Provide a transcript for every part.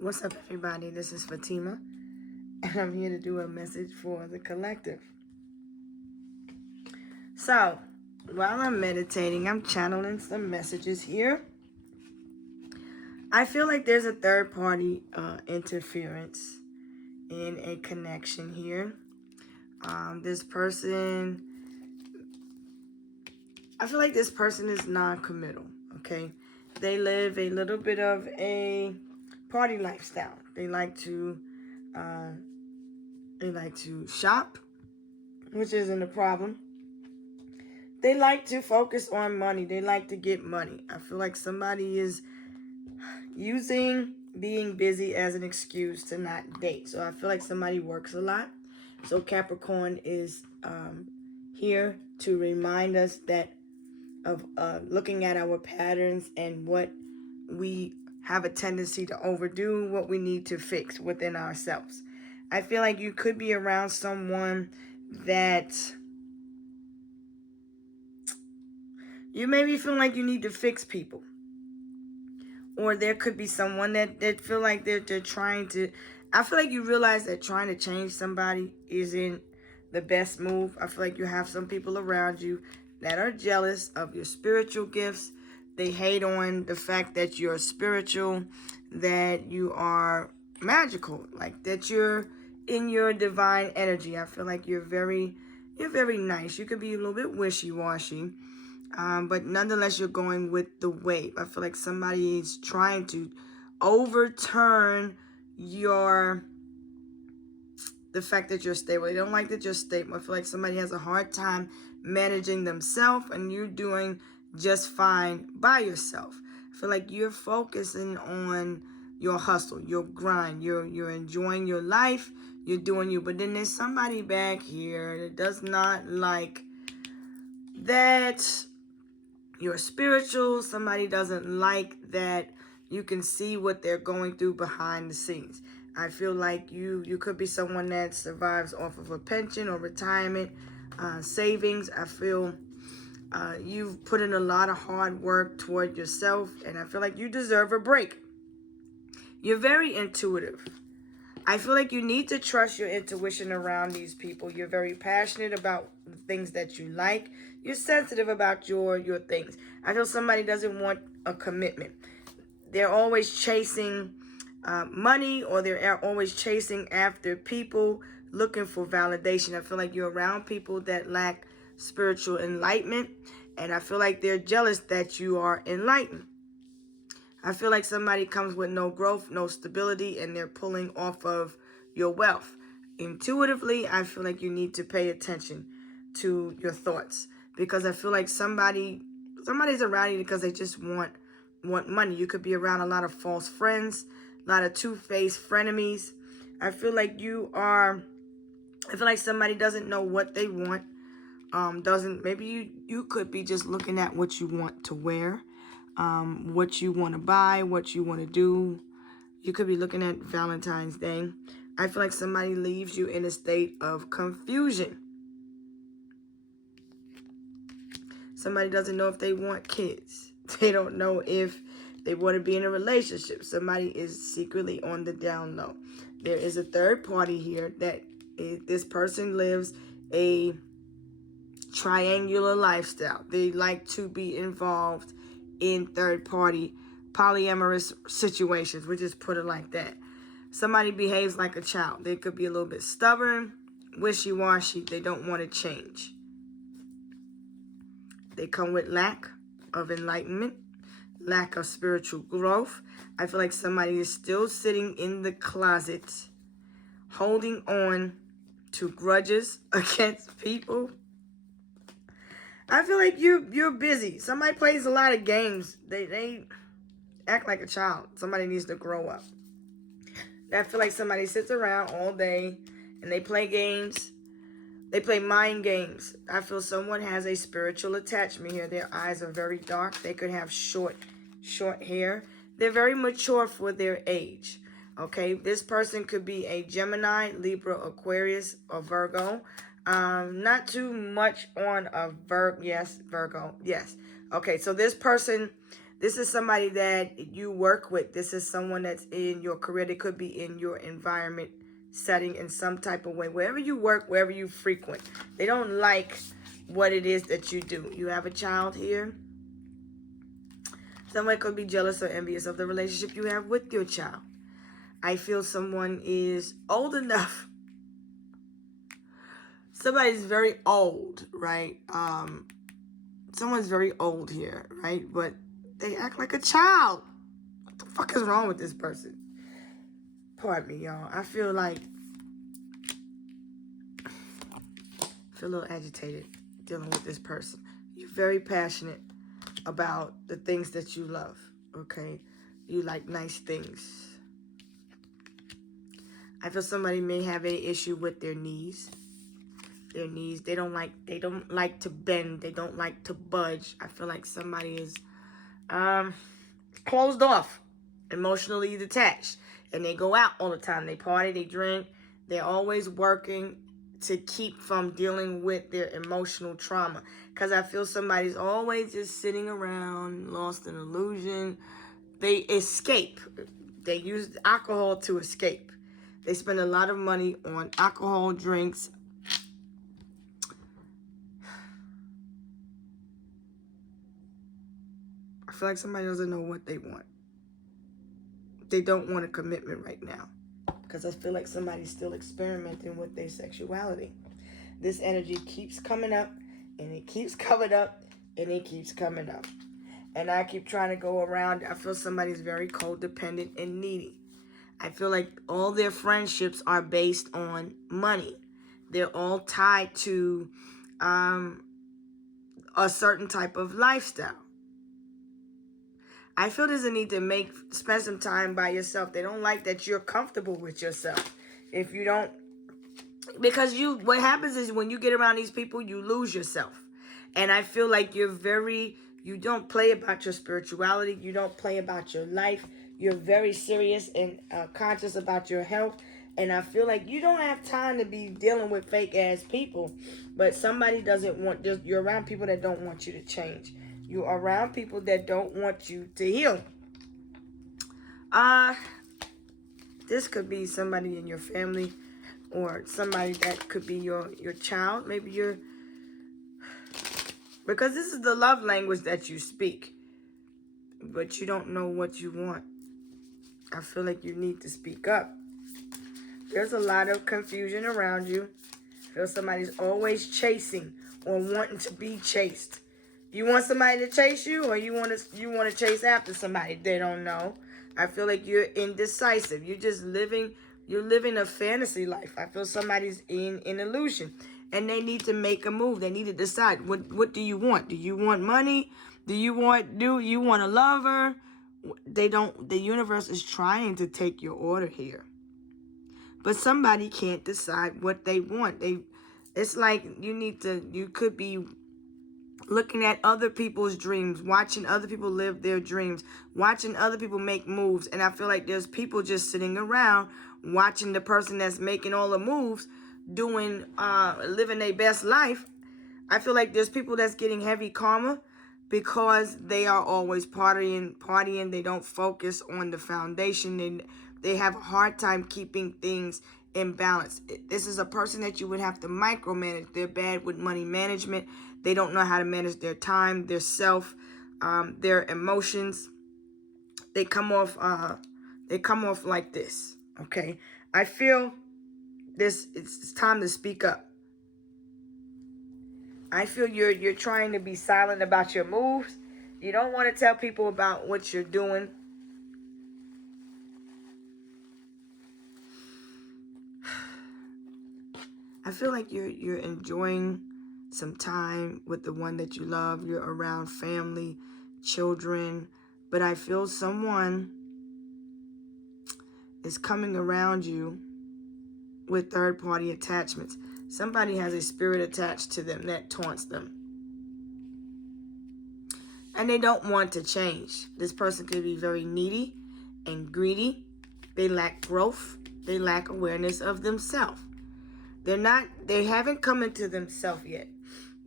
What's up, everybody? This is Fatima, and I'm here to do a message for the collective. So, while I'm meditating, I'm channeling some messages here. I feel like there's a third party interference in a connection here. This person, I feel like this person is non-committal, okay? They live a little bit of a party lifestyle. Uh, they like to shop, which isn't a problem. They like to focus on money. They like to get money. I feel like somebody is using being busy as an excuse to not date. So I feel like somebody works a lot. So Capricorn is here to remind us that of looking at our patterns and what we have a tendency to overdo, what we need to fix within ourselves. I feel like you could be around someone that you maybe feel like you need to fix people. Or there could be someone that feel like they're trying to... I feel like you realize that trying to change somebody isn't the best move. I feel like you have some people around you that are jealous of your spiritual gifts. They hate on the fact that you're spiritual, that you are magical, like that you're in your divine energy. I feel like you're very nice. You could be a little bit wishy-washy. But nonetheless, you're going with the wave. I feel like somebody is trying to overturn the fact that you're stable. They don't like that you're stable. I feel like somebody has a hard time managing themselves, and you're doing just fine by yourself. I feel like you're focusing on your hustle, your grind. You're enjoying your life. You're doing you. But then there's somebody back here that does not like that you're spiritual. Somebody doesn't like that you can see what they're going through behind the scenes. I feel like you could be someone that survives off of a pension or retirement savings. I feel you've put in a lot of hard work toward yourself, and I feel like you deserve a break. You're very intuitive. I feel like you need to trust your intuition around these people. You're very passionate about the things that you like. You're sensitive about your things. I feel somebody doesn't want a commitment. They're always chasing money, or they're always chasing after people, looking for validation. I feel like you're around people that lack spiritual enlightenment, and I feel like they're jealous that you are enlightened. I feel like somebody comes with no growth, no stability, and they're pulling off of your wealth. Intuitively, I feel like you need to pay attention to your thoughts, because I feel like somebody's around you because they just want money. You could be around a lot of false friends, a lot of two-faced frenemies. I feel like somebody doesn't know what they want. Maybe you could be just looking at what you want to wear, what you want to buy, what you want to do. You could be looking at Valentine's Day. I feel like somebody leaves you in a state of confusion. Somebody doesn't know if they want kids. They don't know if they want to be in a relationship. Somebody is secretly on the down low. There is a third party here that this person lives a triangular lifestyle. They like to be involved in third party polyamorous situations. We just put it like that. Somebody behaves like a child. They could be a little bit stubborn, wishy-washy. They don't want to change. They come with lack of enlightenment, lack of spiritual growth. I feel like somebody is still sitting in the closet, holding on to grudges against people. I feel like you're busy. Somebody plays a lot of games. They act like a child. Somebody needs to grow up. I feel like somebody sits around all day and they play games. They play mind games. I feel someone has a spiritual attachment here. Their eyes are very dark. They could have short hair. They're very mature for their age. Okay, this person could be a Gemini, Libra, Aquarius, or Virgo. Not too much on a Virgo. Yes, Virgo. Yes. Okay, so this person, This is somebody that you work with. This is someone that's in your career. They could be in your environment setting in some type of way. Wherever you work, wherever you frequent. They don't like what it is that you do. You have a child here. Someone could be jealous or envious of the relationship you have with your child. I feel someone is old enough. Somebody's very old, right? Someone's very old here, right? But they act like a child. What the fuck is wrong with this person? Pardon me, y'all. I feel a little agitated dealing with this person. You're very passionate about the things that you love, okay? You like nice things. I feel somebody may have an issue with their knees. Their knees, they don't like to bend. They don't like to budge. I feel like somebody is closed off, emotionally detached, and they go out all the time. They party, they drink. They're always working to keep from dealing with their emotional trauma. Because I feel somebody's always just sitting around, lost in illusion. They escape. They use alcohol to escape. They spend a lot of money on alcohol, drinks. I feel like somebody doesn't know what they want. They don't want a commitment right now. Because I feel like somebody's still experimenting with their sexuality. This energy keeps coming up, and it keeps coming up, and it keeps coming up. And I keep trying to go around. I feel somebody's very codependent and needy. I feel like all their friendships are based on money. They're all tied to a certain type of lifestyle. I feel there's a need to spend some time by yourself. They don't like that you're comfortable with yourself. If you don't, because what happens is when you get around these people, you lose yourself. And I feel like you don't play about your spirituality. You don't play about your life. You're very serious and conscious about your health. And I feel like you don't have time to be dealing with fake ass people. But somebody you're around people that don't want you to change. You're around people that don't want you to heal. This could be somebody in your family or somebody that could be your child. Maybe because this is the love language that you speak. But you don't know what you want. I feel like you need to speak up. There's a lot of confusion around you. I feel somebody's always chasing or wanting to be chased. You want somebody to chase you, or you want to chase after somebody? They don't know. I feel like you're indecisive. You're living a fantasy life. I feel somebody's in an illusion, and they need to make a move. They need to decide what do you want? Do you want money? Do you want a lover? The universe is trying to take your order here. But somebody can't decide what they want. It's like you could be looking at other people's dreams, watching other people live their dreams, watching other people make moves. And I feel like there's people just sitting around watching the person that's making all the moves, living their best life. I feel like there's people that's getting heavy karma because they are always partying. They don't focus on the foundation. They have a hard time keeping things in balance. This is a person that you would have to micromanage. They're bad with money management. They don't know how to manage their time, their self, their emotions. They come off like this. Okay, I feel it's time to speak up. I feel you're trying to be silent about your moves. You don't want to tell people about what you're doing. I feel like you're enjoying some time with the one that you love. You're around family, children, but I feel someone is coming around you with third-party attachments. Somebody has a spirit attached to them that taunts them. And they don't want to change. This person could be very needy and greedy. They lack growth. They lack awareness of themselves. They haven't come into themselves yet.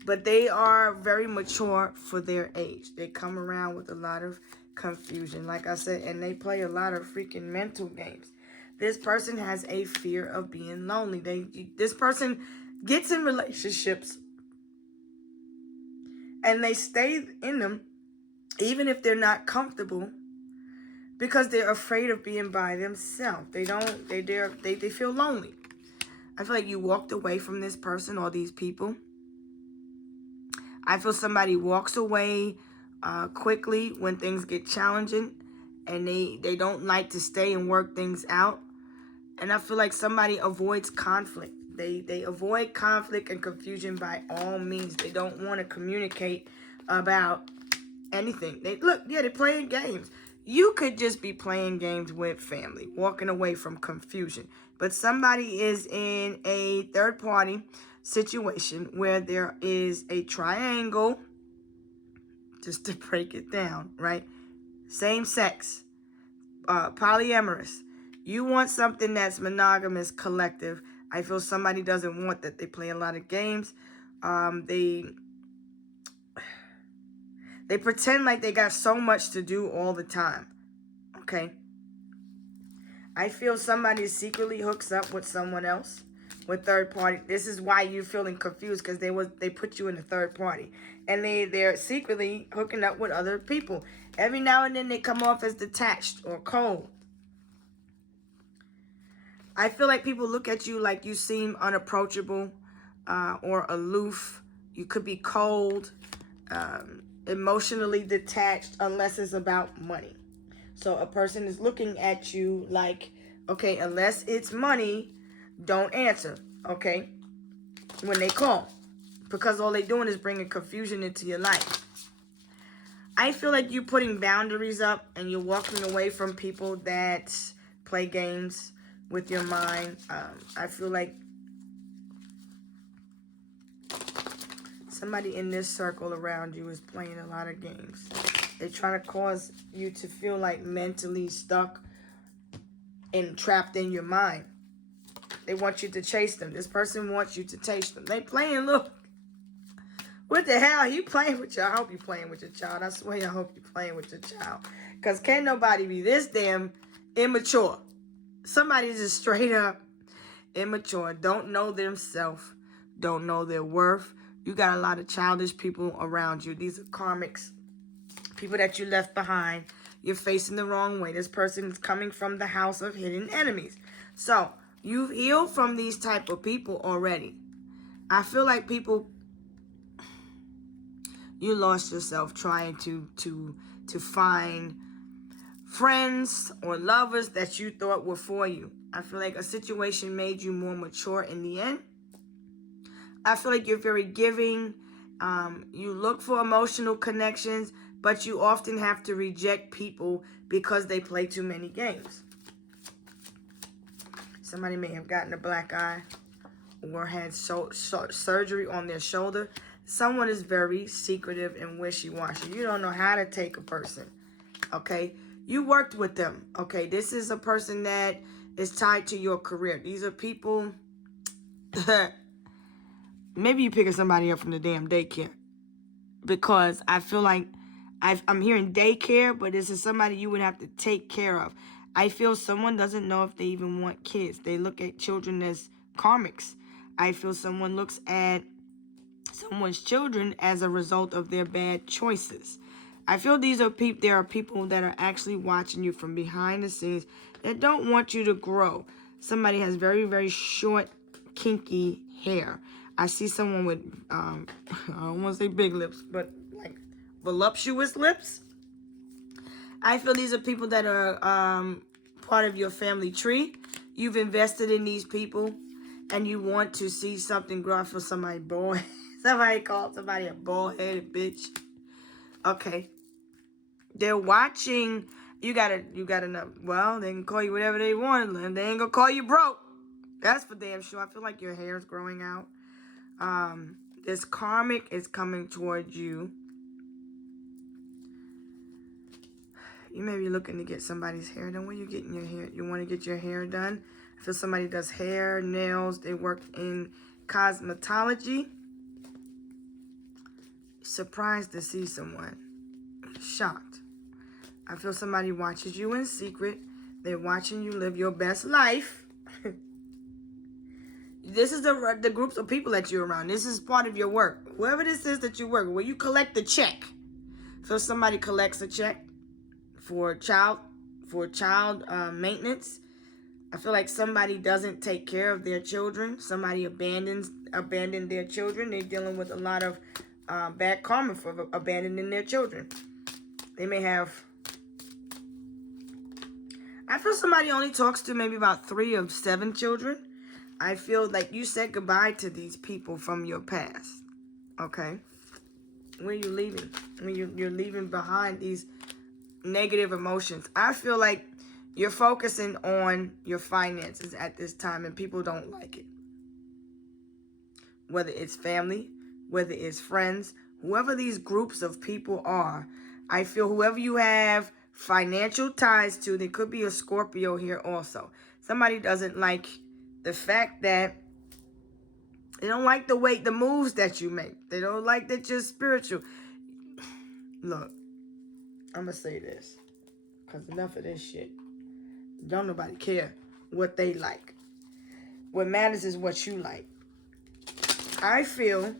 But they are very mature for their age. They come around with a lot of confusion, like I said, and they play a lot of freaking mental games. This person has a fear of being lonely. This person gets in relationships and they stay in them even if they're not comfortable because they're afraid of being by themselves. They feel lonely. I feel like you walked away from this person or these people. I feel somebody walks away quickly when things get challenging and they don't like to stay and work things out. And I feel like somebody avoids conflict. They avoid conflict and confusion by all means. They don't want to communicate about anything. They're playing games. You could just be playing games with family, walking away from confusion. But somebody is in a third party situation where there is a triangle, just to break it down, right? Same sex, polyamorous. You want something that's monogamous, collective. I feel somebody doesn't want that. They play a lot of games. They pretend like they got so much to do all the time. Okay? I feel somebody secretly hooks up with someone else, with third party. This is why you're feeling confused, because they put you in the third party. And they're secretly hooking up with other people. Every now and then they come off as detached or cold. I feel like people look at you like you seem unapproachable or aloof. You could be cold, emotionally detached, unless it's about money. So a person is looking at you like, okay, unless it's money, don't answer, okay, when they call. Because all they're doing is bringing confusion into your life. I feel like you're putting boundaries up and you're walking away from people that play games with your mind. I feel like somebody in this circle around you is playing a lot of games. They're trying to cause you to feel like mentally stuck and trapped in your mind. They want you to chase them. This person wants you to chase them. They playing, look. What the hell? You playing with your... I hope you playing with your child. I swear I hope you playing with your child. Because can't nobody be this damn immature. Somebody's just straight up immature. Don't know themselves. Don't know their worth. You got a lot of childish people around you. These are karmics. People that you left behind. You're facing the wrong way. This person is coming from the house of hidden enemies. So, you've healed from these type of people already. I feel like people... You lost yourself trying to find friends or lovers that you thought were for you. I feel like a situation made you more mature in the end. I feel like you're very giving. You look for emotional connections, but you often have to reject people because they play too many games. Somebody may have gotten a black eye or had surgery on their shoulder. Someone is very secretive and wishy-washy. You don't know how to take a person, okay? You worked with them, okay? This is a person that is tied to your career. These are people... Maybe you're picking somebody up from the damn daycare. Because I feel like I'm hearing daycare, but this is somebody you would have to take care of. I feel someone doesn't know if they even want kids. They look at children as karmics. I feel someone looks at someone's children as a result of their bad choices. I feel there are people that are actually watching you from behind the scenes that don't want you to grow. Somebody has very, very short, kinky hair. I see someone with, I don't want to say big lips, but like voluptuous lips. I feel these are people that are part of your family tree. You've invested in these people and you want to see something grow. I feel somebody bald. Somebody called somebody a bald-headed bitch. Okay. They're watching. You gotta know. Well, they can call you whatever they want. And they ain't gonna call you broke. That's for damn sure. I feel like your hair is growing out. This karmic is coming towards you. You may be looking to get somebody's hair done. When you getting your hair? You want to get your hair done? I feel somebody does hair, nails. They work in cosmetology. Surprised to see someone. Shocked. I feel somebody watches you in secret. They're watching you live your best life. This is the groups of people that you're around. This is part of your work. Whoever this is that you work with, where you collect the check. So somebody collects a check for child maintenance. I feel like somebody doesn't take care of their children. Somebody abandoned their children. They're dealing with a lot of bad karma for abandoning their children. They may have... I feel somebody only talks to maybe about 3 of 7 children. I feel like you said goodbye to these people from your past. Okay? Where are you leaving? When you're leaving behind these negative emotions. I feel like you're focusing on your finances at this time and people don't like it. Whether it's family, whether it's friends, whoever these groups of people are, I feel whoever you have financial ties to, there could be a Scorpio here also. Somebody doesn't like the fact that they don't like the moves that you make. They don't like that you're spiritual. Look, I'm going to say this, because enough of this shit. Don't nobody care what they like. What matters is what you like. I feel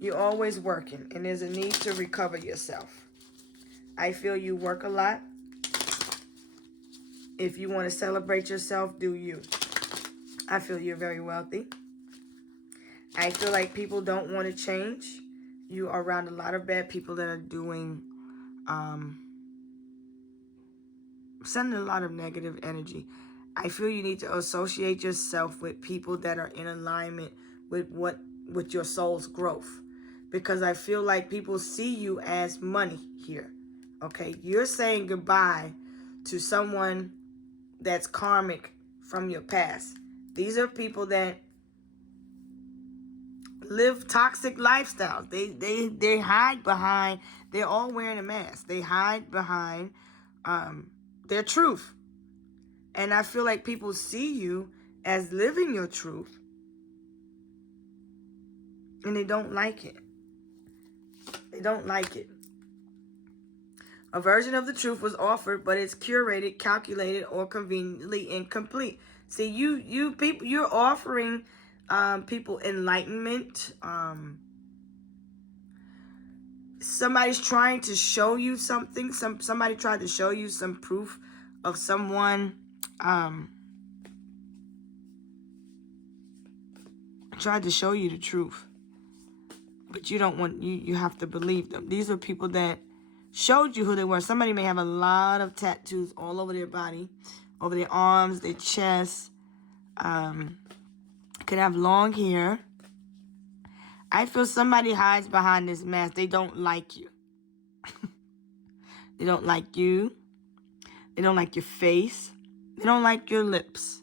you're always working and there's a need to recover yourself. I feel you work a lot. If you want to celebrate yourself, do you. I feel you're very wealthy. I feel like people don't want to change. You are around a lot of bad people that are doing, sending a lot of negative energy. I feel you need to associate yourself with people that are in alignment with your soul's growth. Because I feel like people see you as money here. Okay? You're saying goodbye to someone that's karmic from your past. These are people that live toxic lifestyles. They hide behind, they're all wearing a mask. They hide behind their truth. And I feel like people see you as living your truth. And they don't like it. They don't like it. A version of the truth was offered, but it's curated, calculated, or conveniently incomplete. See, you people, you're offering people enlightenment. Somebody's trying to show you something. Somebody tried to show you some proof of someone. Tried to show you the truth, but you don't want. You have to believe them. These are people that showed you who they were. Somebody may have a lot of tattoos all over their body, over their arms, their chest. Could have long hair. I feel somebody hides behind this mask. They don't like you. They don't like you. They don't like your face. They don't like your lips.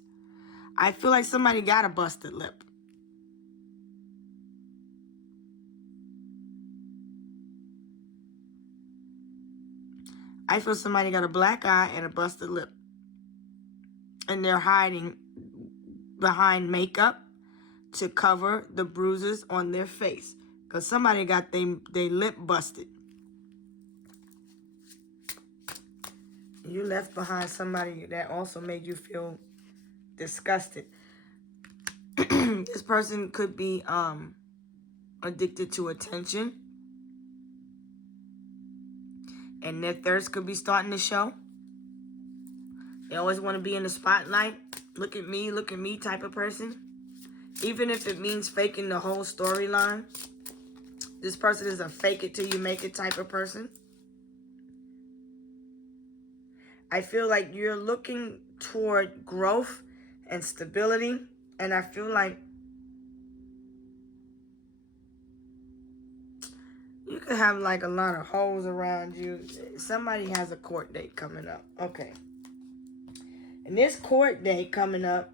I feel like somebody got a busted lip. I feel somebody got a black eye and a busted lip. And they're hiding behind makeup to cover the bruises on their face. Because somebody got their lip busted. You left behind somebody that also made you feel disgusted. This person could be addicted to attention. And their thirst could be starting to show. They always want to be in the spotlight. Look at me type of person. Even if it means faking the whole storyline. This person is a fake it till you make it type of person. I feel like you're looking toward growth and stability. And I feel like you could have like a lot of hoes around you. Somebody has a court date coming up. Okay. And this court date coming up,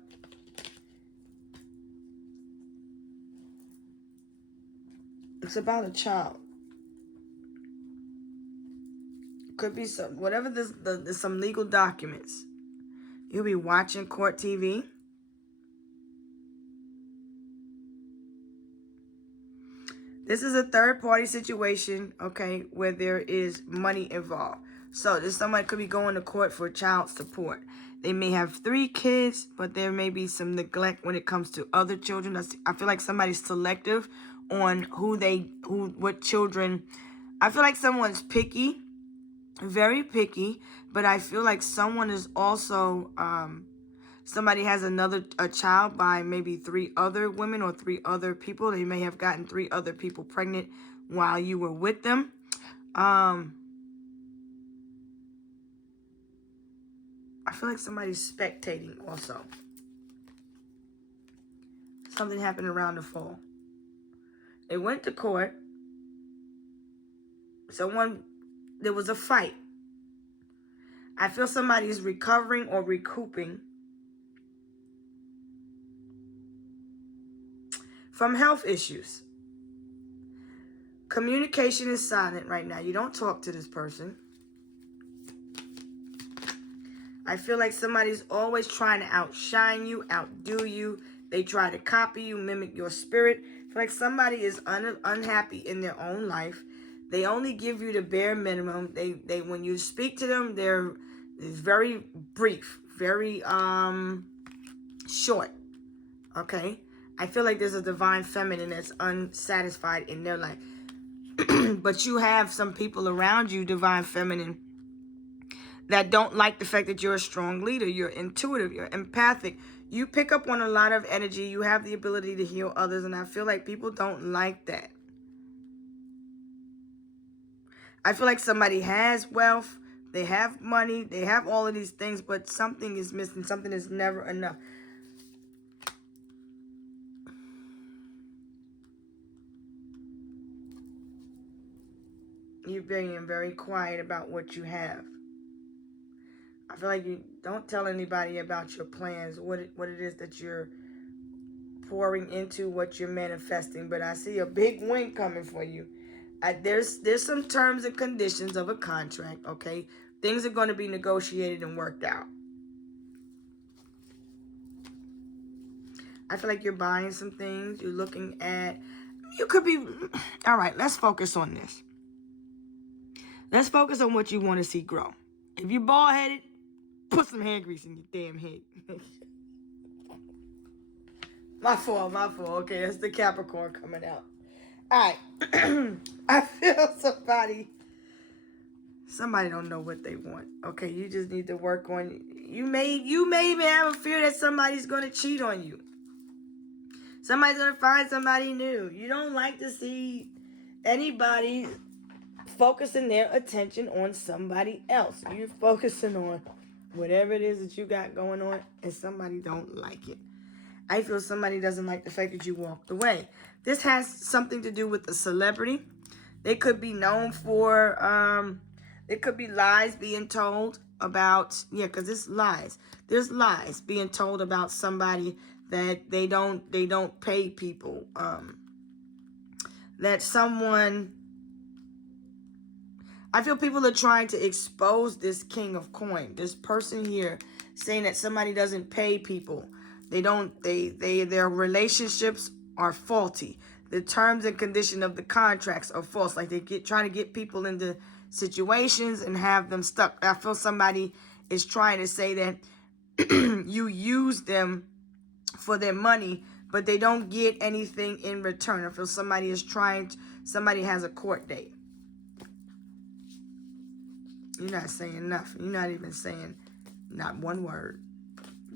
it's about a child. Could be some, whatever there's some legal documents. You'll be watching court TV. This is a third-party situation, okay, where there is money involved. So this somebody could be going to court for child support. They may have 3 kids, but there may be some neglect when it comes to other children. I feel like somebody's selective on what children. I feel like someone's picky, very picky, but I feel like someone is also somebody has a child by maybe 3 other women or 3 other people. They may have gotten 3 other people pregnant while you were with them. I feel like somebody's spectating also. Something happened around the fall. They went to court. There was a fight. I feel somebody is recovering or recouping from health issues. Communication is silent right now. You don't talk to this person. I feel like somebody's always trying to outshine you, outdo you. They try to copy you, mimic your spirit. I feel like somebody is unhappy in their own life. They only give you the bare minimum. They when you speak to them, they're very brief, very short. Okay? I feel like there's a divine feminine that's unsatisfied in their life. But you have some people around you, divine feminine, that don't like the fact that you're a strong leader. You're intuitive. You're empathic. You pick up on a lot of energy. You have the ability to heal others. And I feel like people don't like that. I feel like somebody has wealth. They have money. They have all of these things. But something is missing. Something is never enough. You're being very quiet about what you have. I feel like you don't tell anybody about your plans, what it is that you're pouring into, what you're manifesting. But I see a big win coming for you. There's some terms and conditions of a contract, okay? Things are going to be negotiated and worked out. I feel like you're buying some things. You're looking at... You could be... All right, let's focus on this. Let's focus on what you want to see grow. If you're bald-headed, put some hand grease in your damn head. My fault. Okay, that's the Capricorn coming out. All right. I feel somebody don't know what they want. Okay, you just need to work on... You may even have a fear that somebody's going to cheat on you. Somebody's going to find somebody new. You don't like to see anybody focusing their attention on somebody else. You're focusing on whatever it is that you got going on, and somebody don't like it. I feel somebody doesn't like the fact that you walked away. This has something to do with a celebrity. They could be known for, it could be lies being told about, because it's lies. There's lies being told about somebody that they don't pay people. That someone... I feel people are trying to expose this king of coin. This person here saying that somebody doesn't pay people. Their relationships are faulty. The terms and condition of the contracts are false. Like trying to get people into situations and have them stuck. I feel somebody is trying to say that you use them for their money, but they don't get anything in return. I feel somebody has a court date. You're not saying nothing. You're not even saying not one word.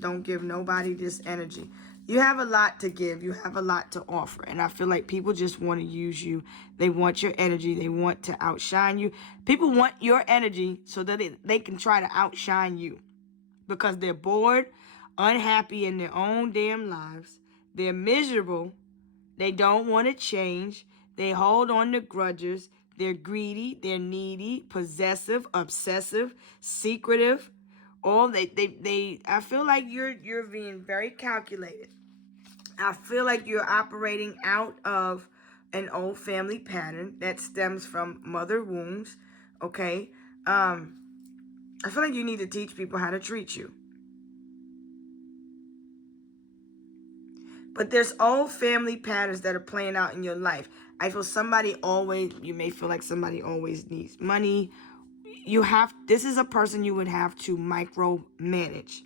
Don't give nobody this energy. You have a lot to give. You have a lot to offer. And I feel like people just want to use you. They want your energy. They want to outshine you. People want your energy so that they can try to outshine you. Because they're bored, unhappy in their own damn lives. They're miserable. They don't want to change. They hold on to grudges. They're greedy, they're needy, possessive, obsessive, secretive. I feel like you're being very calculated. I feel like you're operating out of an old family pattern that stems from mother wounds. Okay? I feel like you need to teach people how to treat you. But there's old family patterns that are playing out in your life. I feel you may feel like somebody always needs money. This is a person you would have to micromanage.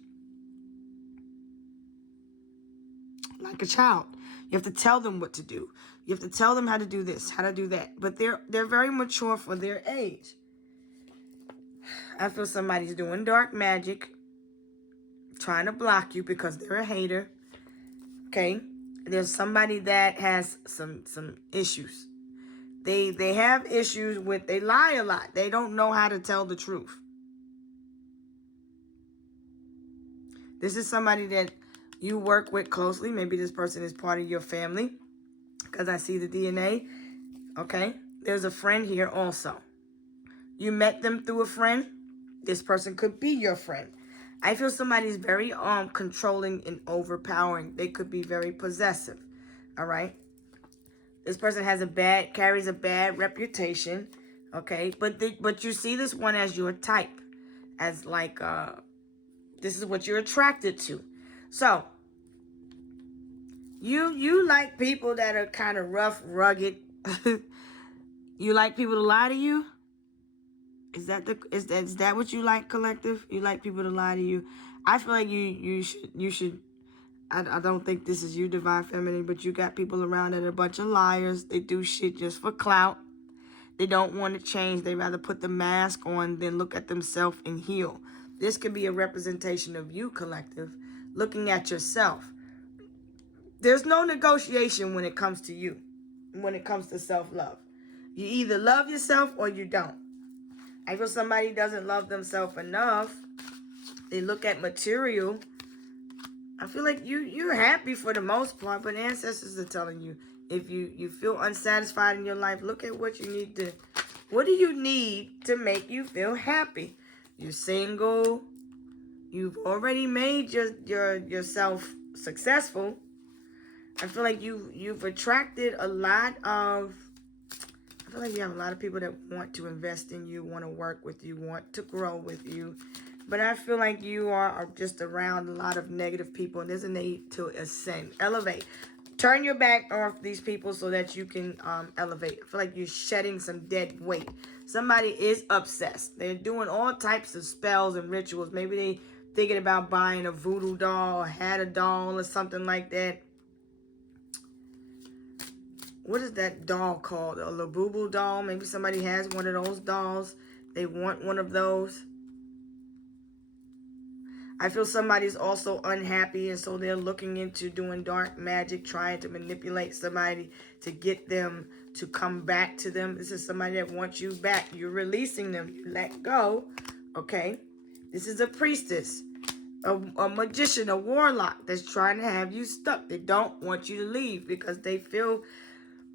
Like a child. You have to tell them what to do. You have to tell them how to do this, how to do that. But they're very mature for their age. I feel somebody's doing dark magic, trying to block you because they're a hater. Okay? There's somebody that has some issues. They have issues with, they lie a lot. They don't know how to tell the truth. This is somebody that you work with closely. Maybe this person is part of your family, because I see the DNA. Okay? There's a friend here also. You met them through a friend. This person could be your friend. I feel somebody's very controlling and overpowering. They could be very possessive. All right? This person carries a bad reputation. Okay? But you see this one as your type. As like this is what you're attracted to. So you like people that are kind of rough, rugged. You like people to lie to you? Is that what you like, collective? You like people to lie to you? I feel like you should. I don't think this is you, divine feminine, but you got people around that are a bunch of liars. They do shit just for clout. They don't want to change. They rather put the mask on than look at themselves and heal. This could be a representation of you, collective, looking at yourself. There's no negotiation when it comes to you, when it comes to self-love. You either love yourself or you don't. I feel somebody doesn't love themselves enough. They look at material. I feel like you're happy for the most part, but ancestors are telling you, if you feel unsatisfied in your life, look at what you need to, what do you need to make you feel happy? You're single. You've already made yourself successful. I feel like you've attracted a lot of, I feel like you have a lot of people that want to invest in you, want to work with you, want to grow with you. But I feel like you are just around a lot of negative people, and there's a need to ascend, elevate. Turn your back off these people so that you can elevate. I feel like you're shedding some dead weight. Somebody is obsessed. They're doing all types of spells and rituals. Maybe they thinking about buying a voodoo doll, or had a doll, or something like that. What is that doll called? A Labubu doll? Maybe somebody has one of those dolls. They want one of those. I feel somebody's also unhappy, and so they're looking into doing dark magic, trying to manipulate somebody to get them to come back to them. This is somebody that wants you back. You're releasing them. You let go. Okay? This is a priestess, a magician, a warlock that's trying to have you stuck. They don't want you to leave because they feel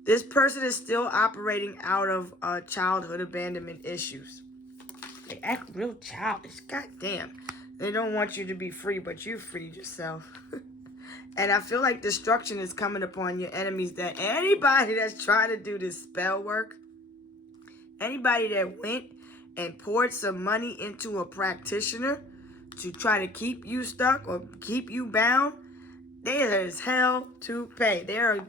this person is still operating out of childhood abandonment issues. They act real childish. Goddamn. They don't want you to be free, but you freed yourself. And I feel like destruction is coming upon your enemies. That anybody that's trying to do this spell work, anybody that went and poured some money into a practitioner to try to keep you stuck or keep you bound, there is hell to pay. They are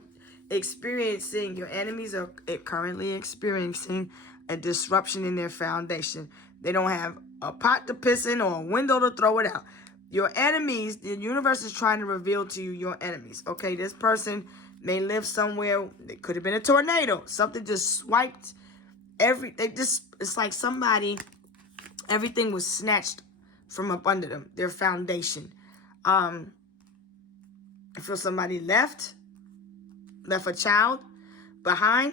experiencing, your enemies are currently experiencing a disruption in their foundation. They don't have a pot to piss in or a window to throw it out. Your enemies, the universe is trying to reveal to you your enemies. Okay, this person may live somewhere. It could have been a tornado. Something just swiped it's like somebody, everything was snatched from up under them, their foundation. I feel somebody left a child behind.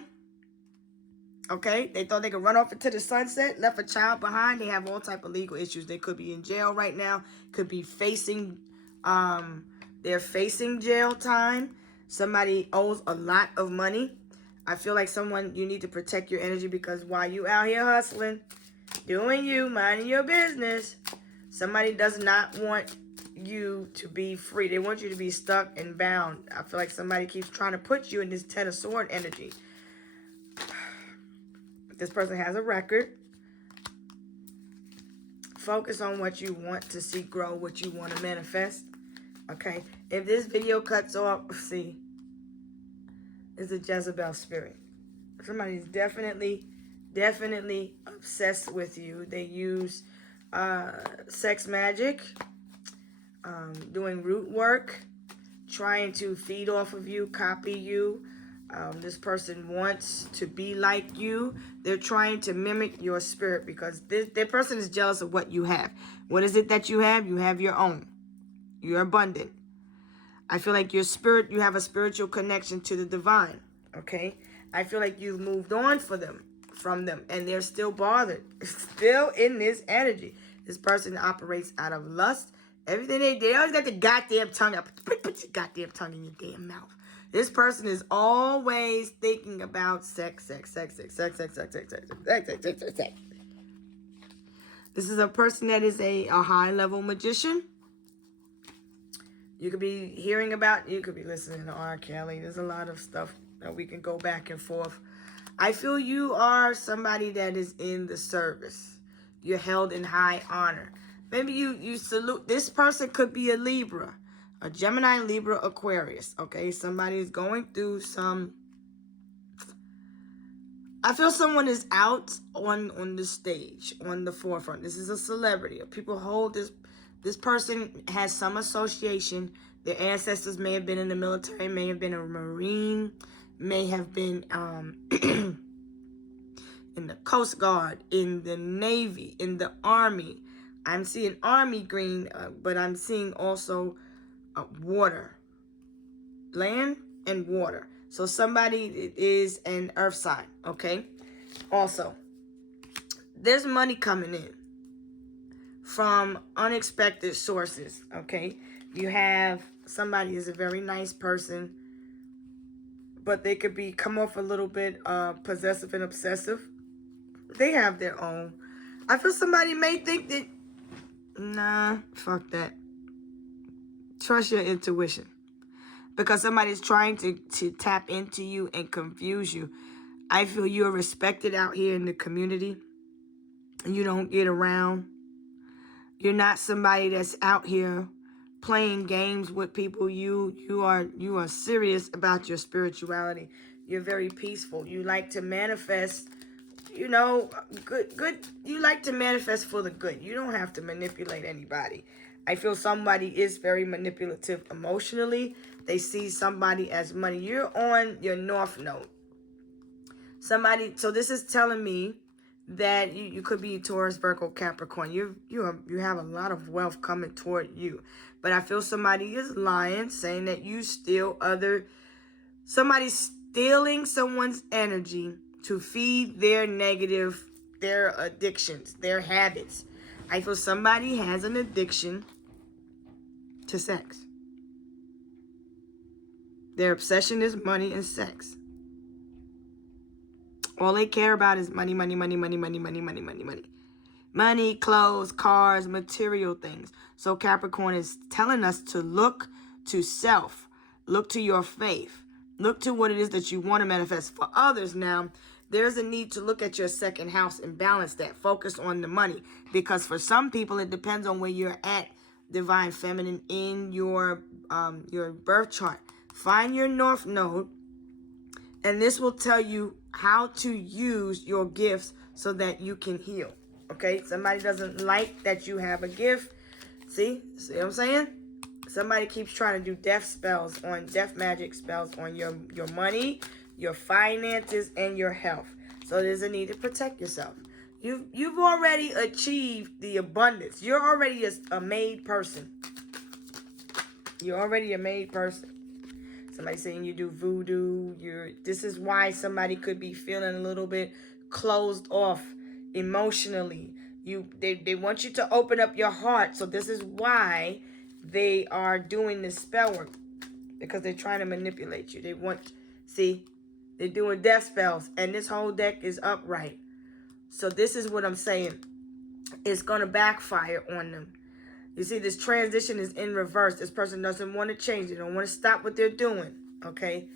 Okay, they thought they could run off into the sunset, left a child behind. They have all type of legal issues. They could be in jail right now, could be facing they're facing jail time. Somebody owes a lot of money. I feel like you need to protect your energy, because while you out here hustling, doing you, minding your business, somebody does not want you to be free. They want you to be stuck and bound. I feel like somebody keeps trying to put you in this Ten of Swords energy. This person has a record. Focus on what you want to see grow, what you want to manifest. Okay? If this video cuts off, see, it's a Jezebel spirit. Somebody's definitely obsessed with you. They use sex magic, doing root work, trying to feed off of you, copy you. This person wants to be like you. They're trying to mimic your spirit because that person is jealous of what you have. What is it that you have? You have your own. You're abundant. I feel like your spirit, you have a spiritual connection to the divine. Okay? I feel like you've moved on from them, and they're still bothered. Still in this energy. This person operates out of lust. Everything they always got the goddamn tongue up. Put your goddamn tongue in your damn mouth. This person is always thinking about sex. This is a person that is a high-level magician. You could be hearing about, you could be listening to R. Kelly. There's a lot of stuff that we can go back and forth. I feel you are somebody that is in the service. You're held in high honor. Maybe you salute. This person could be a Libra, a Gemini, Libra, Aquarius. Okay, somebody is going through some. I feel someone is out on the stage, on the forefront. This is a celebrity. People hold this. This person has some association. Their ancestors may have been in the military, may have been a Marine, may have been in the Coast Guard, in the Navy, in the Army. I'm seeing Army green, but I'm seeing also water, land and water. So somebody is an earth sign, okay? Also, there's money coming in from unexpected sources, okay? You have somebody is a very nice person, but they could be come off a little bit possessive and obsessive. They have their own. I feel somebody may think that, nah, fuck that. Trust your intuition. Because somebody's trying to tap into you and confuse you. I feel you're respected out here in the community. You don't get around. You're not somebody that's out here playing games with people. You are serious about your spirituality. You're very peaceful. You like to manifest, good. You like to manifest for the good. You don't have to manipulate anybody. I feel somebody is very manipulative emotionally. They see somebody as money. You're on your north node. So this is telling me that you could be Taurus, Virgo, Capricorn. You have a lot of wealth coming toward you. But I feel somebody is lying, saying that you steal somebody's stealing someone's energy to feed their addictions, their habits. I feel somebody has an addiction to sex. Their obsession is money and sex. All they care about is money. Money, clothes, cars, material things. So Capricorn is telling us to look to self. Look to your faith. Look to what it is that you want to manifest. For others now, there's a need to look at your second house and balance that. Focus on the money. Because for some people, it depends on where you're at, divine feminine, in your birth chart. Find your north node. And this will tell you how to use your gifts so that you can heal. Okay? Somebody doesn't like that you have a gift. See what I'm saying? Somebody keeps trying to do death magic spells on your money, your finances, and your health. So there's a need to protect yourself. You've already achieved the abundance. You're already a made person. You're already a made person. Somebody saying you do voodoo. This is why somebody could be feeling a little bit closed off emotionally. They want you to open up your heart. So this is why they are doing this spell work. Because they're trying to manipulate you. They're doing death spells. And this whole deck is upright. So this is what I'm saying. It's going to backfire on them. You see, this transition is in reverse. This person doesn't want to change. They don't want to stop what they're doing. Okay?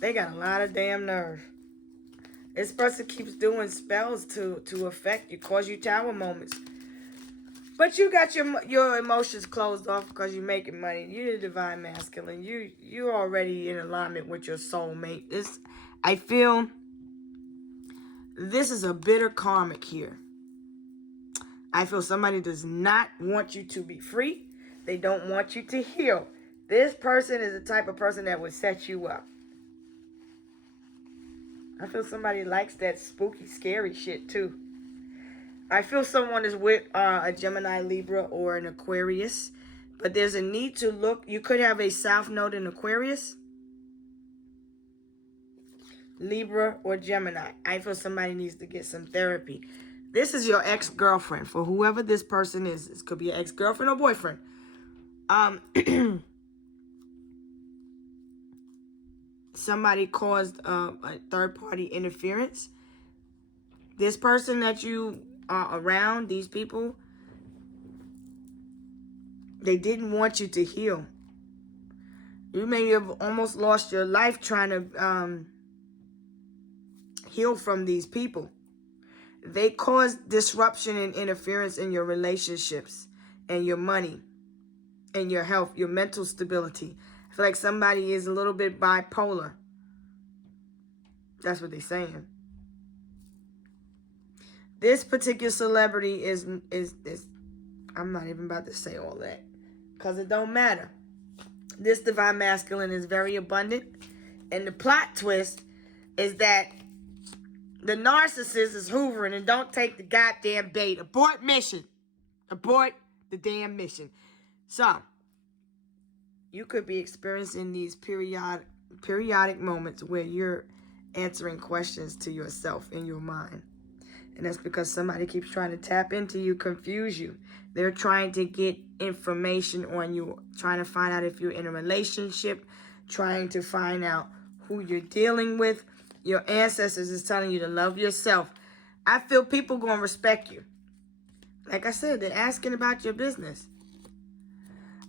They got a lot of damn nerve. This person keeps doing spells to affect you, cause you tower moments. But you got your emotions closed off because you're making money. You're the divine masculine. You're already in alignment with your soulmate. I feel this is a bitter karmic here. I feel somebody does not want you to be free. They don't want you to heal. This person is the type of person that would set you up. I feel somebody likes that spooky, scary shit too. I feel someone is with a Gemini, Libra, or an Aquarius. But there's a need to look. You could have a South Node in Aquarius, Libra, or Gemini. I feel somebody needs to get some therapy. This is your ex-girlfriend. For whoever this person is. This could be an ex-girlfriend or boyfriend. Somebody caused a third-party interference. This person that you are around, these people, they didn't want you to heal. You may have almost lost your life trying to heal from these people. They caused disruption and interference in your relationships and your money and your health, your mental stability. I feel like somebody is a little bit bipolar. That's what they're saying. This particular celebrity is I'm not even about to say all that because it don't matter. This divine masculine is very abundant. And the plot twist is that the narcissist is hoovering and don't take the goddamn bait. Abort mission. Abort the damn mission. So, you could be experiencing these periodic moments where you're answering questions to yourself in your mind. And that's because somebody keeps trying to tap into you, confuse you. They're trying to get information on you, trying to find out if you're in a relationship, trying to find out who you're dealing with. Your ancestors is telling you to love yourself. I feel people going to respect you. Like I said, they're asking about your business.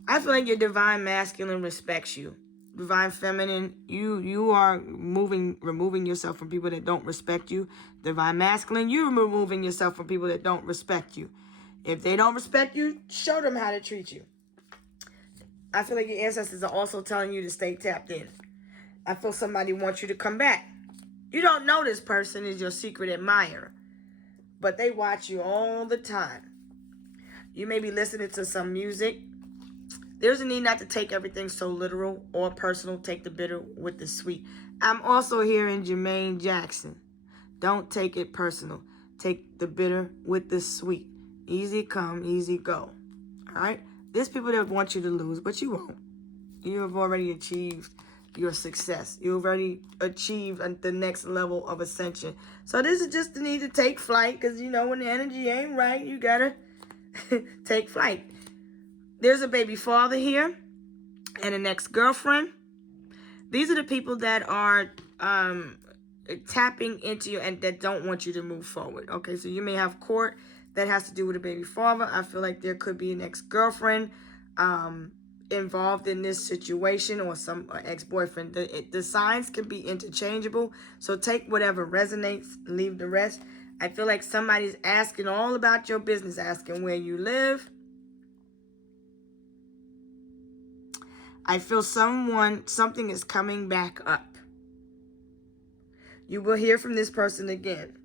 I feel like your divine masculine respects you. Divine feminine, you are removing yourself from people that don't respect you. Divine masculine, you're removing yourself from people that don't respect you. If they don't respect you, show them how to treat you. I feel like your ancestors are also telling you to stay tapped in. I feel somebody wants you to come back. You don't know this person is your secret admirer, but they watch you all the time. You may be listening to some music. There's a need not to take everything so literal or personal. Take the bitter with the sweet. I'm also hearing Jermaine Jackson. Don't take it personal. Take the bitter with the sweet. Easy come, easy go. All right? There's people that want you to lose, but you won't. You have already achieved your success. You've already achieved the next level of ascension. So this is just the need to take flight because, you know, when the energy ain't right, you got to take flight. There's a baby father here and an ex-girlfriend. These are the people that are tapping into you and that don't want you to move forward. Okay, so you may have court that has to do with a baby father. I feel like there could be an ex-girlfriend involved in this situation or some ex-boyfriend. The signs can be interchangeable. So take whatever resonates, leave the rest. I feel like somebody's asking all about your business, asking where you live. I feel something is coming back up. You will hear from this person again.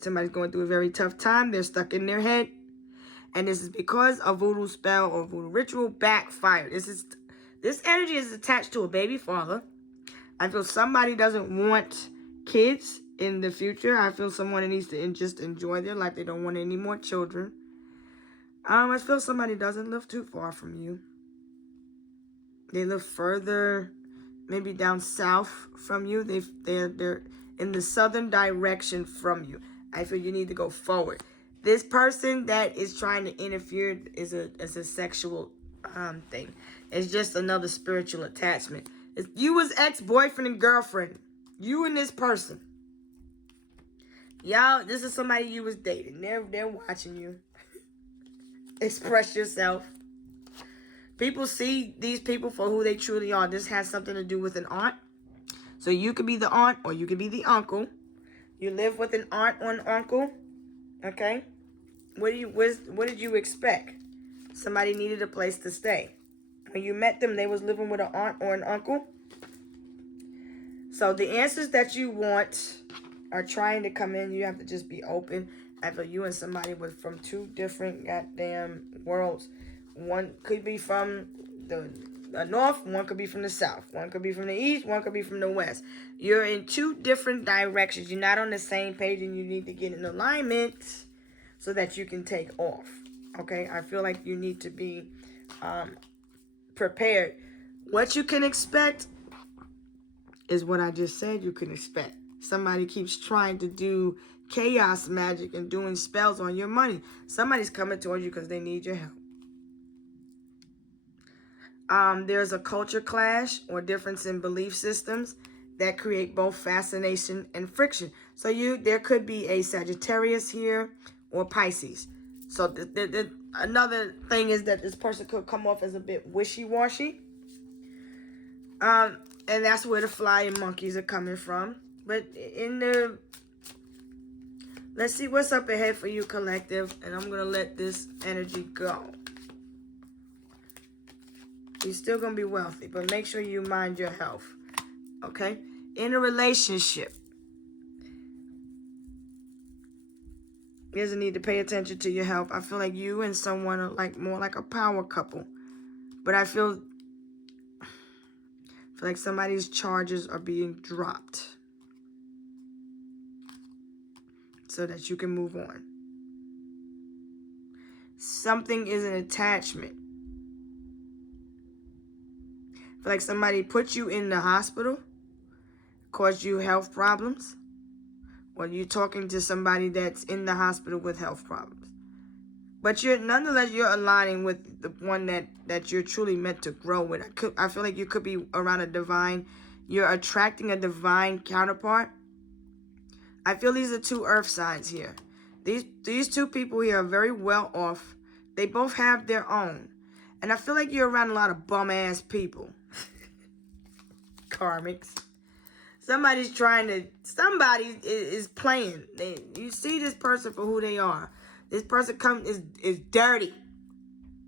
Somebody's going through a very tough time. They're stuck in their head. And this is because a voodoo spell or voodoo ritual backfired. This energy is attached to a baby father. I feel somebody doesn't want kids in the future. I feel someone needs to just enjoy their life. They don't want any more children. I feel somebody doesn't live too far from you. They live further, maybe down south from you. They're in the southern direction from you. I feel you need to go forward. This person that is trying to interfere is a sexual thing. It's just another spiritual attachment. It's you as ex-boyfriend and girlfriend. You and this person. Y'all, this is somebody you was dating. They're watching you. Express yourself. People see these people for who they truly are. This has something to do with an aunt. So you could be the aunt or you could be the uncle. You live with an aunt or an uncle. Okay? what did you expect? Somebody needed a place to stay. When you met them, they was living with an aunt or an uncle. So the answers that you want are trying to come in. You have to just be open. I feel you and somebody was from two different goddamn worlds. One could be from the north, one could be from the south, one could be from the east, one could be from the west. You're in two different directions. You're not on the same page, and you need to get in alignment so that you can take off. Okay, I feel like you need to be prepared. What you can expect is what I just said you can expect. Somebody keeps trying to do chaos magic and doing spells on your money. Somebody's coming towards you because they need your help. There's a culture clash or difference in belief systems that create both fascination and friction. So there could be a Sagittarius here or Pisces. So another thing is that this person could come off as a bit wishy-washy. And that's where the flying monkeys are coming from. But let's see what's up ahead for you, collective. And I'm going to let this energy go. You're still going to be wealthy, but make sure you mind your health. Okay? In a relationship, there's a need to pay attention to your health. I feel like you and someone are like more like a power couple. But I feel like somebody's charges are being dropped so that you can move on. Something is an attachment. I feel like somebody put you in the hospital, caused you health problems, or you're talking to somebody that's in the hospital with health problems. But nonetheless, you're aligning with the one that you're truly meant to grow with. I feel like you could be around a divine. You're attracting a divine counterpart. I feel these are two earth signs here. These two people here are very well off. They both have their own. And I feel like you're around a lot of bum-ass people. Karmics. Somebody is playing. You see this person for who they are. This person is dirty.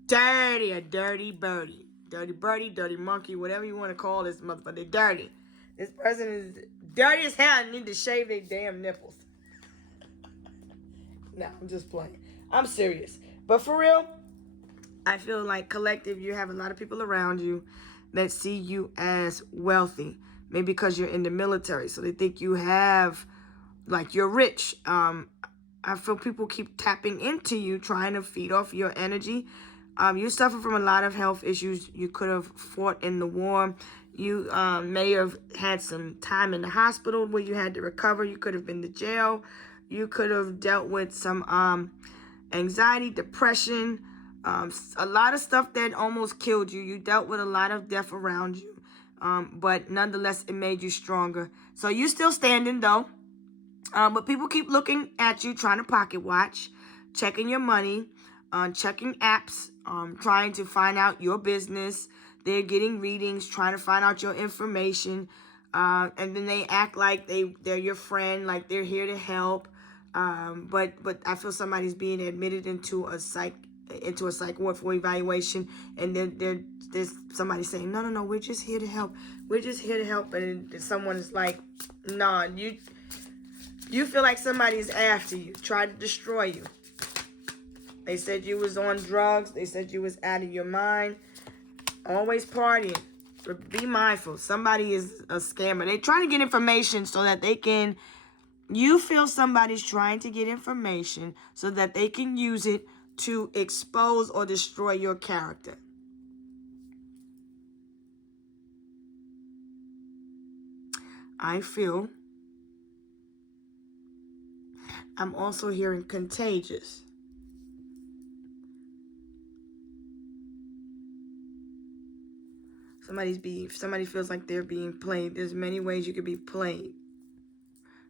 Dirty, a dirty birdie. Dirty birdie, dirty monkey, whatever you want to call this motherfucker. They're dirty. This person is dirty as hell and need to shave their damn nipples. No, I'm just playing. I'm serious. But for real, I feel like collective, you have a lot of people around you that see you as wealthy. Maybe because you're in the military. So they think you have, like, you're rich. I feel people keep tapping into you, trying to feed off your energy. You suffer from a lot of health issues. You could have fought in the war. You may have had some time in the hospital where you had to recover. You could have been to jail. You could have dealt with some anxiety, depression, a lot of stuff that almost killed you. You dealt with a lot of death around you. But nonetheless, it made you stronger. So you still standing, though. But people keep looking at you, trying to pocket watch, checking your money, checking apps, trying to find out your business. They're getting readings, trying to find out your information. And then they act like they're your friend, like they're here to help. But I feel somebody's being admitted into a psych ward for evaluation, and then there's somebody saying, no, we're just here to help. We're just here to help. And someone is like, nah, you feel like somebody's after you, tried to destroy you. They said you was on drugs. They said you was out of your mind. Always partying. But be mindful. Somebody is a scammer. They trying to get information so that they can... You feel somebody's trying to get information so that they can use it to expose or destroy your character. I feel... I'm also hearing contagious. Somebody feels like they're being played. There's many ways you could be played.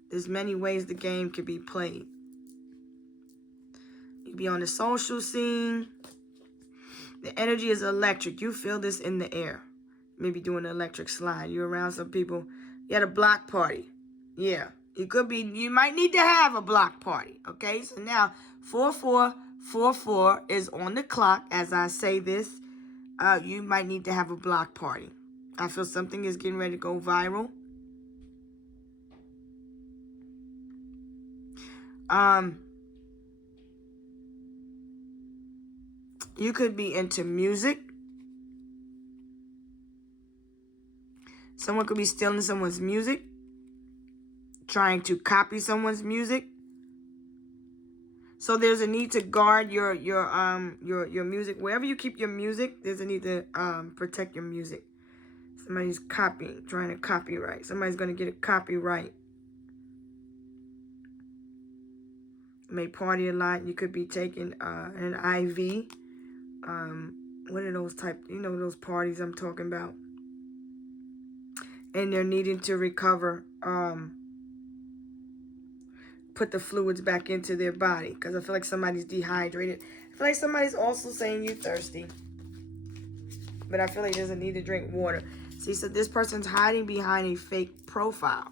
There's many ways the game could be played. You could be on the social scene. The energy is electric. You feel this in the air. Maybe doing an electric slide. You're around some people. You had a block party. Yeah. You might need to have a block party. Okay? So now, 4-4, 4-4 is on the clock. As I say this, you might need to have a block party. I feel something is getting ready to go viral. You could be into music. Someone could be stealing someone's music, trying to copy someone's music. So there's a need to guard your music. Wherever you keep your music, there's a need to protect your music. Somebody's copying, trying to copyright. Somebody's going to get a copyright. May party a lot. You could be taking an IV. What are those type? You know those parties I'm talking about. And they're needing to recover. Put the fluids back into their body, because I feel like somebody's dehydrated. I feel like somebody's also saying you're thirsty, but I feel like he doesn't need to drink water. See, so this person's hiding behind a fake profile.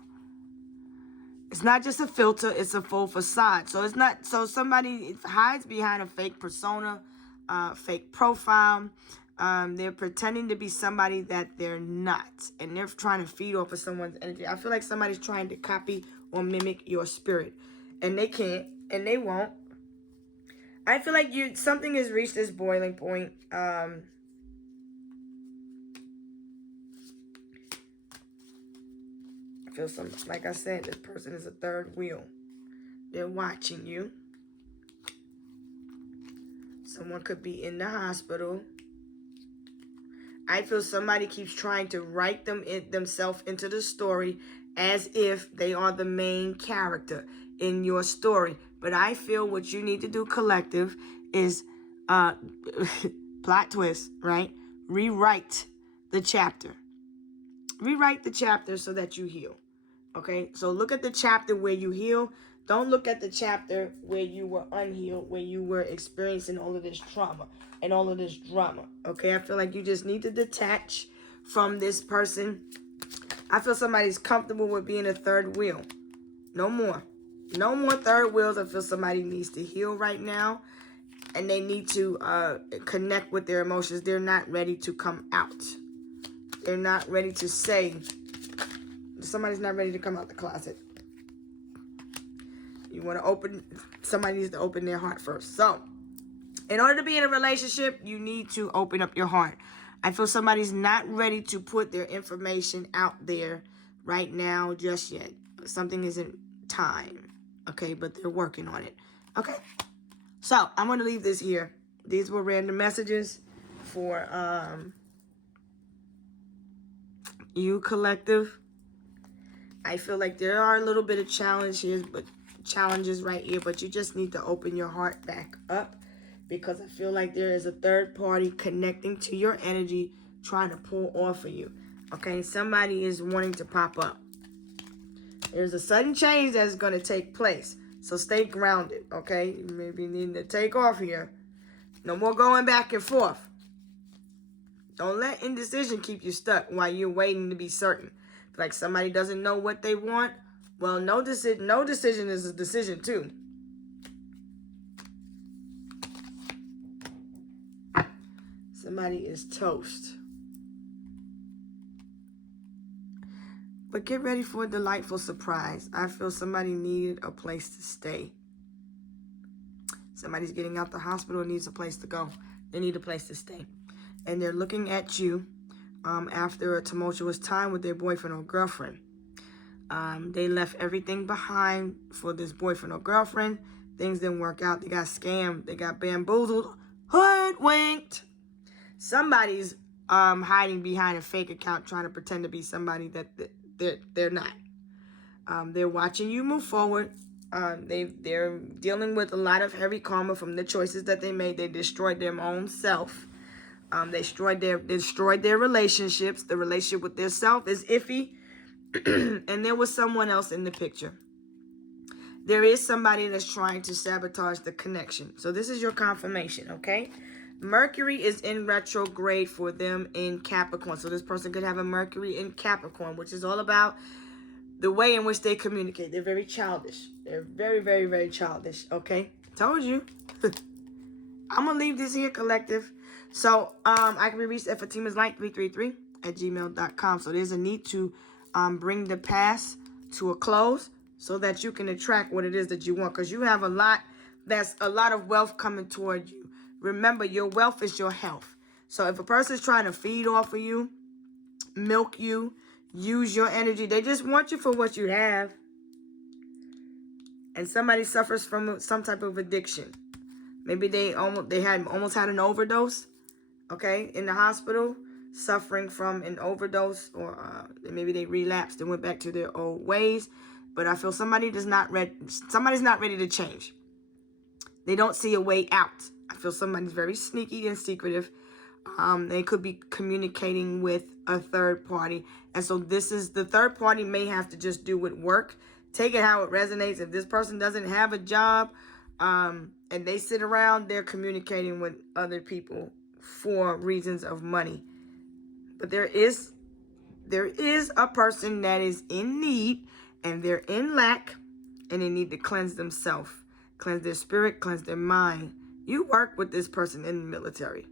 It's not just a filter, it's a full facade. So it's not, so somebody hides behind a fake persona, fake profile. They're pretending to be somebody that they're not, and they're trying to feed off of someone's energy. I feel like somebody's trying to copy or mimic your spirit, and they can't, and they won't. I feel like something has reached this boiling point. I feel like I said, this person is a third wheel. They're watching you. Someone could be in the hospital. I feel somebody keeps trying to write themselves into the story as if they are the main character in your story. But I feel what you need to do, collective, is plot twist, right? Rewrite the chapter. Rewrite the chapter so that you heal. Okay? So look at the chapter where you heal. Don't look at the chapter where you were unhealed, where you were experiencing all of this trauma and all of this drama. Okay? I feel like you just need to detach from this person. I feel somebody's comfortable with being a third wheel. No more. No more third wheels. I feel somebody needs to heal right now. And they need to connect with their emotions. They're not ready to come out. They're not ready to say. Somebody's not ready to come out the closet. You want to open. Somebody needs to open their heart first. So, in order to be in a relationship, you need to open up your heart. I feel somebody's not ready to put their information out there right now just yet. Something isn't time. Okay, but they're working on it. Okay. So, I'm going to leave this here. These were random messages for you, collective. I feel like there are a little bit of challenges right here, but you just need to open your heart back up, because I feel like there is a third party connecting to your energy, trying to pull off of you. Okay, somebody is wanting to pop up. There's a sudden change that's going to take place. So stay grounded, okay? You maybe need to take off here. No more going back and forth. Don't let indecision keep you stuck while you're waiting to be certain. Like somebody doesn't know what they want. Well, no decision is a decision too. Somebody is toast. But get ready for a delightful surprise. I feel somebody needed a place to stay. Somebody's getting out the hospital and needs a place to go. They need a place to stay. And they're looking at you after a tumultuous time with their boyfriend or girlfriend. They left everything behind for this boyfriend or girlfriend. Things didn't work out. They got scammed. They got bamboozled. Hoodwinked. Somebody's hiding behind a fake account, trying to pretend to be somebody that they're not. They're watching you move forward. They're dealing with a lot of heavy karma from the choices that they made. They destroyed their own self. They destroyed their relationships. The relationship with their self is iffy. And there was someone else in the picture. There is somebody that's trying to sabotage the connection. So this is your confirmation, okay? Mercury is in retrograde for them in Capricorn. So this person could have a Mercury in Capricorn, which is all about the way in which they communicate. They're very childish. They're very, very, very childish, okay? Told you. I'm going to leave this here, collective. So I can be reached at fatimaslight333@gmail.com. So there's a need to bring the past to a close so that you can attract what it is that you want. Because you have a lot of wealth coming toward you. Remember, your wealth is your health. So if a person's trying to feed off of you, milk you, use your energy, they just want you for what you have. And somebody suffers from some type of addiction. Maybe they almost had an overdose, okay, in the hospital, suffering from an overdose, or maybe they relapsed and went back to their old ways. But I feel somebody's not ready to change. They don't see a way out. I feel somebody's very sneaky and secretive. They could be communicating with a third party. And so the third party may have to just do it work. Take it how it resonates. If this person doesn't have a job, and they sit around, they're communicating with other people for reasons of money. But there is a person that is in need, and they're in lack, and they need to cleanse themselves, cleanse their spirit, cleanse their mind. You work with this person in the military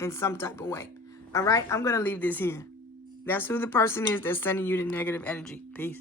in some type of way. All right, I'm going to leave this here. That's who the person is that's sending you the negative energy. Peace.